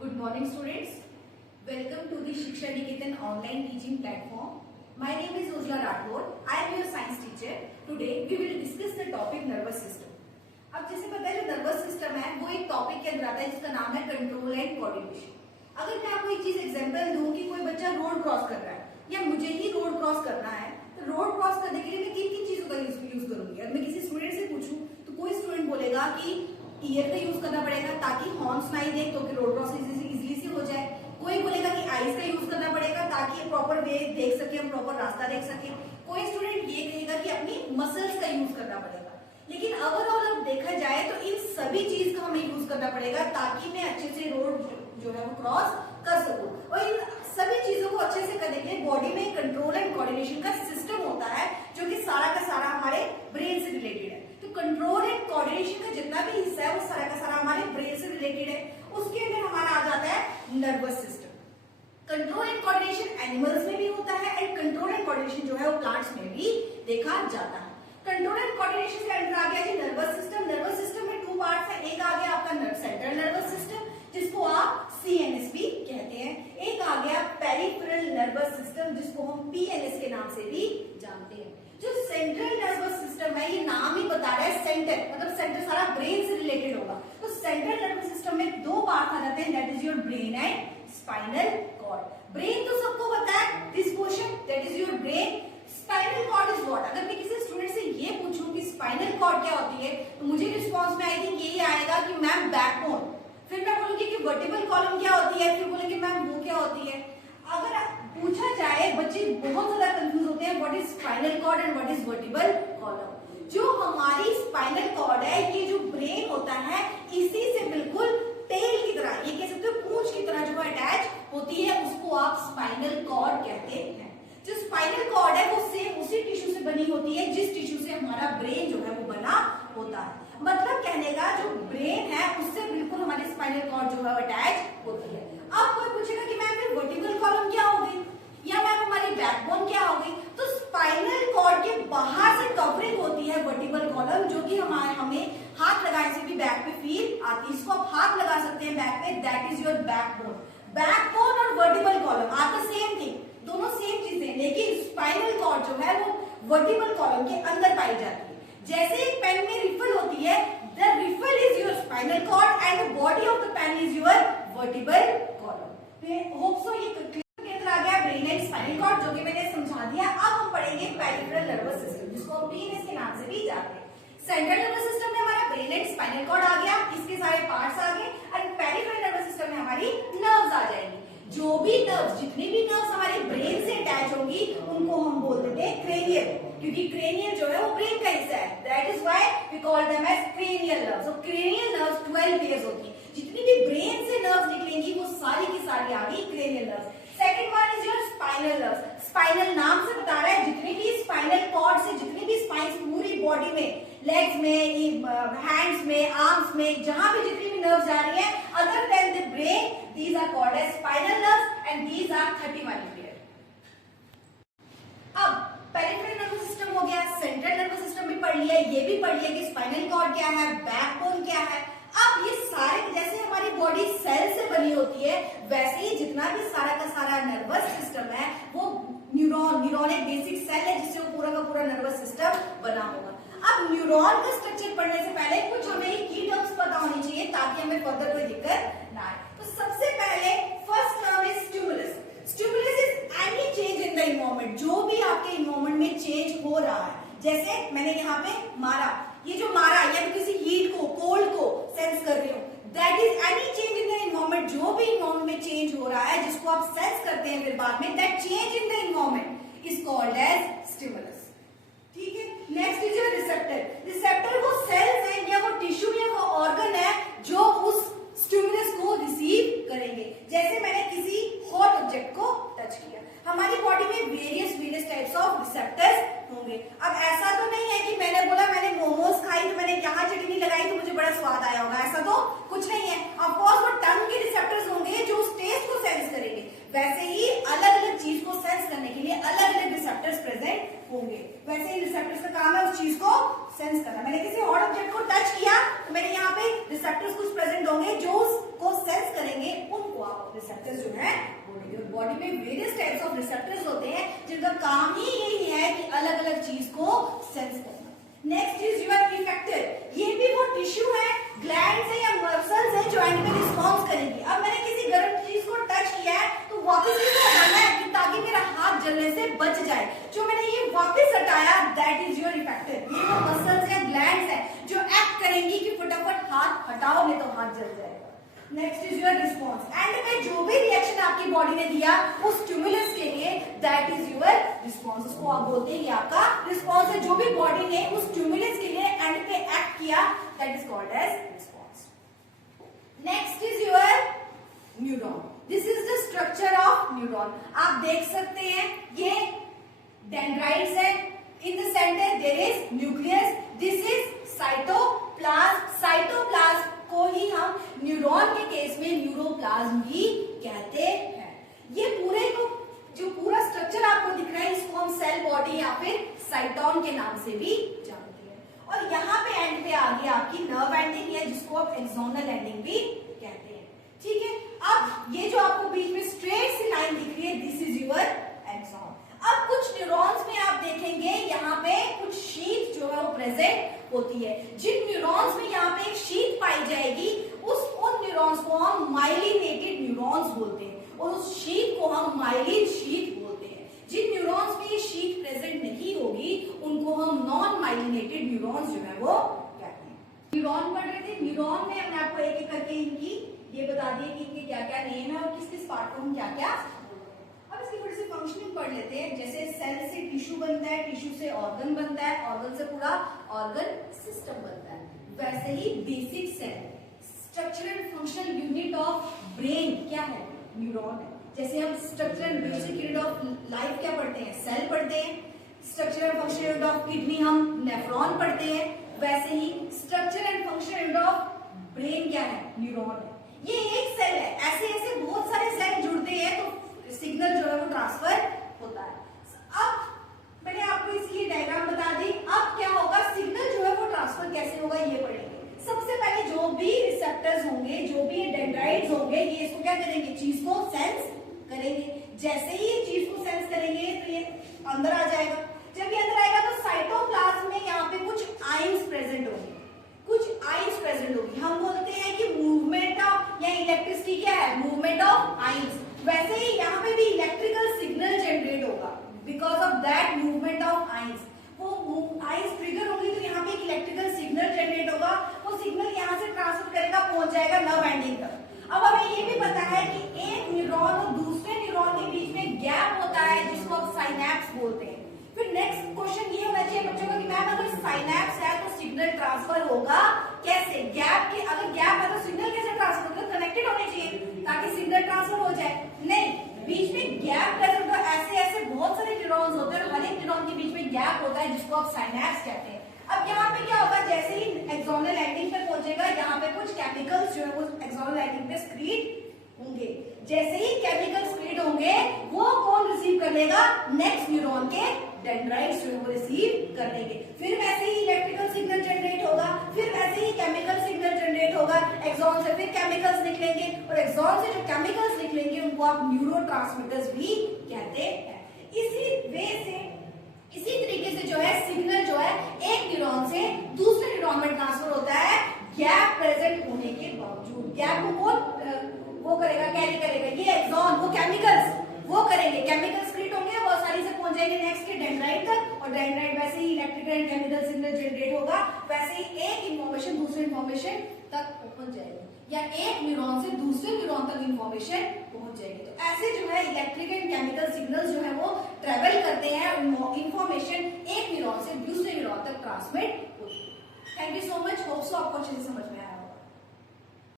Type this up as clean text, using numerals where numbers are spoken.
Good morning, students. Welcome to the Shiksha Niketan online teaching platform. My name is Ujla Rathod. I am your science teacher. Today we will discuss the topic nervous system. अब जैसे पता है जो nervous system है वो एक topic के अंदर आता है जिसका नाम है कंट्रोल एंड कोऑर्डिनेशन. अगर मैं आपको एक चीज एग्जांपल दूं कि कोई बच्चा रोड क्रॉस कर रहा है या मुझे ही रोड क्रॉस करना है, तो रोड क्रॉस करने के लिए मैं किन किन चीजों का यूज करूंगी. अगर मैं किसी स्टूडेंट से पूछूं तो कोई स्टूडेंट बोलेगा कि ईयर का यूज करना पड़ेगा ताकि हॉर्न सुनाई दे तो कि रोड क्रॉस इजीली से हो जाए. कोई बोलेगा कि आईज का यूज करना पड़ेगा ताकि प्रॉपर वे देख सके, हम प्रॉपर रास्ता देख सके. कोई स्टूडेंट ये कहेगा कि अपनी मसल्स का यूज करना पड़ेगा. लेकिन ओवरऑल अब देखा जाए तो इन सभी चीज का हमें यूज करना पड़ेगा ताकि मैं अच्छे से रोड जो है वो क्रॉस कर सकूं. और इन सभी चीजों को अच्छे से करने के लिए बॉडी में कंट्रोल एंड कोऑर्डिनेशन का सिस्टम होता है जो कि सारा का सारा हमारे ब्रेन से रिलेटेड है. तो कंट्रोल एंड कोऑर्डिनेशन का जितना भी हिस्सा है वो सारा का सारा हमारे ब्रेन से रिलेटेड है. उसके अंदर हमारा आ जाता है nervous system. Control and coordination animals में भी होता है एंड कंट्रोल एंड कोऑर्डिनेशन जो है वो प्लांट्स में भी देखा जाता है. कंट्रोल एंड कोऑर्डिनेशन के अंदर आ गया जी नर्वस सिस्टम. नर्वस सिस्टम में टू पार्ट्स है. एक आ गया आपका सेंट्रल नर्वस सिस्टम जिसको आप CNS भी कहते हैं. एक आ गया पेरिफेरल नर्वस सिस्टम जिसको हम PNS के नाम से भी जानते हैं. जो सेंट्रल नर्वस सिस्टम है ये नाम ही बता रहा है सेंटर, मतलब सेंटर सारा ब्रेन से रिलेटेड होगा. तो सेंट्रल नर्वस सिस्टम में दो पार्ट आ जाते हैं, that is your brain and spinal cord. Brain तो सबको पता है, this portion that is your brain. Spinal cord is what. अगर मैं किसी स्टूडेंट से ये पूछूं कि स्पाइनल कॉर्ड क्या होती है तो मुझे रिस्पांस में आई थिंक यही आएगा कि मैम बैकबोन. फिर मैं बोलूंगी कि वर्टिबल कॉलम क्या होती है, फिर बोलेंगे मैम वो क्या होती है. अगर पूछा जाए बच्चे बहुत ज्यादा कंफ्यूज होते हैं what is spinal cord and what is vertebral column. जो हमारी स्पाइनल कॉर्ड है ये जो ब्रेन होता है इसी से बिल्कुल टेल की तरह, ये कह सकते हो पूंछ की तरह जो अटैच होती है उसको आप स्पाइनल कॉर्ड कहते हैं. जो स्पाइनल कॉर्ड है वो सेम उसी टिश्यू से बनी होती है जिस टिश्यू से हमारा ब्रेन जो है वो बना होता है. मतलब कहने का जो ब्रेन है उससे बिल्कुल हमारी स्पाइनल कॉर्ड जो है अटैच होती है. अब कोई पूछेगा कि मैम फिर वर्टिकल कॉलम क्या हो गई या मैम हमारी बैकबोन क्या हो गई. तो स्पाइनल कॉर्ड के बाहर से कवरिंग होती है वर्टिकल कॉलम जो कि हमें हाथ लगाने से भी बैक पे फील आती है. इसको आप हाथ लगा सकते हैं बैक पे, that is your backbone. Backbone और vertical column are the same thing, दोनों सेम चीजें, लेकिन स्पाइनल कॉर्ड जो है वो वर्टिकल कॉलम के अंदर पाई जाती है. जैसे एक पेन में रिफिल होती है, the refill is your spinal cord and the body of the pen is your vertebral column. Hope so ये क्लियर के अंदर आ गया ब्रेन एंड स्पाइनल कॉर्ड जो कि मैंने समझा दिया. अब हम पढ़ेंगे पेरिफेरल नर्वस सिस्टम जिसको हम PNS के नाम से भी जानते हैं. सेंट्रल नर्वस सिस्टम में हमारा ब्रेन एंड स्पाइनल कॉर्ड आ गया, इसके सारे पार्ट्स आ गए. और पेरिफेरल नर्वस सिस्टम में हमारी नर्व्स आ जाएंगी. जो भी नर्व्स, जितनी भी नर्व्स हमारे ब्रेन से अटैच होंगी उनको हम बोल देते हैं क्रेनियल, क्योंकि क्रेनियल जो है वो ब्रेन का हिस्सा है. That is why we call them as cranial nerves. So cranial nerves 12 pairs होती है. जितनी भी ब्रेन से नर्व्स निकलेंगी वो सारी की सारी आ गई cranial nerves. Second one is your spinal nerves. Spinal नाम से बता रहा है जितनी भी स्पाइनल कॉर्ड से जितनी भी स्पाइन्स पूरी बॉडी में, लेग्स में, हैंड्स में, आर्म्स में, जहां भी जितनी भी नर्व्स जा रही है other than the brain, these are called as spinal nerves and these are 31 pair. अब पेरिफेरल नर्वस सिस्टम हो गया, सेंट्रल नर्वस सिस्टम भी पढ़ लिया, ये भी पढ़ लिया कि स्पाइनल कॉर्ड क्या है, बैकबोन क्या है. अब ये सारे जैसे हमारी बॉडी सेल से बनी होती है वैसे ही जितना भी सारा का सारा नर्वस सिस्टम है वो न्यूरॉन एक बेसिक सेल है जिससे वो पूरा का पूरा नर्वस सिस्टम बना होगा. अब न्यूरॉन का स्ट्रक्चर पढ़ने से पहले कुछ हमें की टर्म्स पता होनी चाहिए ताकि हमें फर्दर कोई दिक्कत ना आए. तो सबसे पहले first term is stimulus. Stimulus is any change in the environment, जो भी आपके इन्वायरमेंट में चेंज हो रहा है. जैसे मैंने यहाँ पे मारा, ये जो मारा या तो किसी हीट को, कोल्ड को सेंस कर रही हूँ, that is any change in the environment. जो भी इन्वायरमेंट में चेंज हो रहा है जिसको आप सेंस करते हैं फिर बाद में, that change in the environment is called as stimulus. ठीक है. Next is your receptor. Receptor वो सेल्स है या वो टिश्यू या वो ऑर्गन है जो उस स्टिमुलस को रिसीव करेंगे. जैसे मैंने किसी हॉट ऑब्जेक्ट को टच किया, हमारी बॉडी में वेरियस टाइप्स ऑफ रिसेप्टर्स होंगे. अब ऐसा तो नहीं है कि मैंने बोला मैंने मोमोज खाई तो मैंने यहाँ चटनी लगाई तो मुझे बड़ा स्वाद आया होगा, ऐसा तो कुछ नहीं है. ऑफ कोर्स वो टंग के रिसेप्टर्स होंगे जो उस टेस्ट को सेंस करेंगे. वैसे ही अलग अलग चीज को सेंस करने के लिए अलग अलग रिसेप्टर्स प्रेजेंट होंगे. वैसे ही रिसेप्टर्स का काम है उस चीज को सेंस करना. मैंने किसी हॉट ऑब्जेक्ट को टच किया तो मैंने यहाँ पे रिसेप्टर्स कुछ प्रेजेंट होंगे जो उसको सेंस करेंगे, उनको रिसेप्टर्स जो है बॉडी में वेरियस टाइप्स ऑफ रिसेप्टर्स होते हैं जिनका काम ही यही है कि अलग अलग चीज को सेंस करना। नेक्स्ट इज योर इफेक्टर, ये भी वो टिश्यू है, ग्लैंड्स है या मसल्स है जो एंड में रिस्पॉन्स करेंगी। अब मैंने किसी गर्म चीज को टच किया है तो वापस इसको हटाना है ताकि मेरा हाथ जलने से बच जाए। जो मैंने ये वापस हटाया दैट इज योर इफेक्टर। ये वो मसल्स या ग्लैंड्स है जो एक्ट करेंगी कि फटाफट हाथ हटाओ नहीं तो हाथ जल जाएगा। Next is your response, and में जो भी रिएक्शन आपकी बॉडी ने दिया उस स्टिमुलस के लिए दैट इज योर रिस्पॉन्स। उसको आप बोलते हैं ये आपका रिस्पॉन्स है। जो भी बॉडी ने उस स्टिमुलस के लिए एंड पे एक्ट किया that is called as response. Next is your neuron. This is the structure of neuron. आप देख सकते हैं ये डेंड्राइट्स है, in the centre there is nucleus, this is cytoplasm. Cytoplasm को ही हम न्यूरॉन के केस में न्यूरोप्लाज्म भी कहते हैं। ये पूरे को जो पूरा स्ट्रक्चर आपको दिख रहा है इसको हम सेल बॉडी या फिर साइटोन के नाम से भी जानते हैं। और यहाँ पे एंड पे आ गई आपकी नर्व एंडिंग है जिसको आप एक्सोनल एंडिंग भी कहते हैं। ठीक है, अब ये जो आपको बीच में स्ट्रेट सी लाइन दिख रही है दिस इज योर एक्सॉन। अब कुछ न्यूरॉन्स में आप देखेंगे यहाँ पे कुछ शीथ जो है वो प्रेजेंट होती है। जिन न्यूरॉन्स में यहाँ पे एक शीथ पाई जाएगी उन न्यूरॉन्स को हम माइलिनेटेड न्यूरॉन्स बोलते हैं और उस शीथ को हम माइलिन शीथ बोलते हैं। जिन न्यूरॉन्स में ये शीथ प्रेजेंट नहीं होगी उनको हम नॉन माइलिनेटेड न्यूरॉन्स जो है वो कहते हैं। न्यूरॉन पढ़ रहे थे, न्यूरॉन में हमने आपको एक एक करके इनकी ये बता दिए कि इनके क्या क्या नेम है और किस किस पार्ट को हम क्या क्या। अब इसकी थोड़ी सी फंक्शनिंग पढ़ लेते हैं। जैसे सेल से टिश्यू बनता है, टिश्यू से ऑर्गन बनता है, ऑर्गन से पूरा ऑर्गन सिस्टम बनता है, वैसे ही basic cell structural functional unit of brain क्या है, न्यूरॉन है। जैसे हम structural basic unit of life क्या पढ़ते हैं, सेल पढ़ते हैं। Structural functional unit of kidney हम नेफ्रॉन पढ़ते हैं, वैसे ही structure and functional unit of brain क्या है, न्यूरॉन है। ये एक सेल है, ऐसे ऐसे बहुत सारे सेल जुड़ते हैं तो सिग्नल जो है वो ट्रांसफर होता है। अब मैंने आपको इसकी डायग्राम बता दी। अब क्या होगा, सिग्नल जो है वो ट्रांसफर कैसे होगा ये पढ़ेंगे। सबसे पहले जो भी रिसेप्टर्स होंगे, जो भी डेंड्राइट्स होंगे, ये इसको क्या करेंगे, चीज को सेंस करेंगे। जैसे ही ये चीज को सेंस करेंगे तो ये अंदर आ जाएगा। जब ये अंदर आएगा तो साइटोप्लाज्म में यहाँ पे कुछ आइंस प्रेजेंट होंगे, कुछ आइंस प्रेजेंट होगी। हम बोलते हैं कि मूवमेंट ऑफ या इलेक्ट्रिसिटी क्या है, मूवमेंट ऑफ आइंस। वैसे ही यहाँ पे भी इलेक्ट्रिकल सिग्नल जनरेट होगा because of that movement of ions. वो आइंस ट्रिगर होगी तो यहाँ पे एक इलेक्ट्रिकल सिग्नल जनरेट होगा। वो सिग्नल यहाँ से ट्रांसफर करेगा, पहुंच जाएगा नर्व एंडिंग तक। अब हमें ये भी पता है कि एक न्यूरॉन और दूसरे न्यूरॉन के बीच में गैप होता है जिसको आप साइनैप्स बोलते हैं। फिर नेक्स्ट क्वेश्चन ये होना चाहिए बच्चों का कि मैम अगर साइनैप्स है तो सिग्नल ट्रांसफर होगा कैसे? गैप के अगर गैप है तो सिग्नल कैसे ट्रांसफर होगा? कनेक्टेड होने चाहिए ताकि सिग्नल ट्रांसफर हो जाए। नहीं, बीच में गैप प्रेजेंट हो, ऐसे ऐसे बहुत सारे न्यूरॉन्स होते हैं और हर एक न्यूरॉन के बीच में गैप होता है जिसको आप साइनैप्स कहते हैं। अब यहाँ पे क्या होगा, जैसे ही एक्सोनल एंडिंग पे पहुंचेगा यहाँ पे कुछ केमिकल्स जो है वो एक्सोनल एंडिंग पे स्क्रीट होंगे। जैसे ही केमिकल स्क्रीट होंगे वो कौन रिसीव कर लेगा, नेक्स्ट न्यूरॉन के डेंड्राइट्स जो है वो रिसीव कर लेंगे। फिर वैसे ही इलेक्ट्रिकल सिग्नल जनरेट होगा, फिर वैसे ही केमिकल सिग्नल जनरेट होगा। एक्सॉन से फिर केमिकल्स निकलेंगे और एक्सॉन से जो केमिकल्स निकलेंगे उनको आप न्यूरोट्रांसमीटर्स भी कहते हैं। इसी तरीके से जो है सिग्नल जो है एक न्यूरॉन से दूसरे न्यूरॉन में ट्रांसफर होता है गैप प्रेजेंट होने के बावजूद। गैप को कौन वो करेगा, कैरी करेगा, ये एक्सॉन, वो केमिकल्स वो करेंगे। केमिकल स्क्रीट होंगे, वो आसानी से पहुंच जाएंगे नेक्स्ट के डेंड्राइट तक और डेंड्राइट वैसे ही electrical and chemical signal generate होगा, वैसे ही एक इंफॉर्मेशन दूसरे इंफॉर्मेशन तक पहुंच जाएगी या एक न्यूरॉन से दूसरे न्यूरॉन तक इंफॉर्मेशन पहुंच जाएगी। तो ऐसे जो है इलेक्ट्रिकल एंड केमिकल सिग्नल्स जो है वो ट्रेवल करते हैं और इंफॉर्मेशन एक न्यूरॉन से दूसरे न्यूरॉन तक ट्रांसमिट होती है। Thank you so much, hope so आपको अच्छे से समझ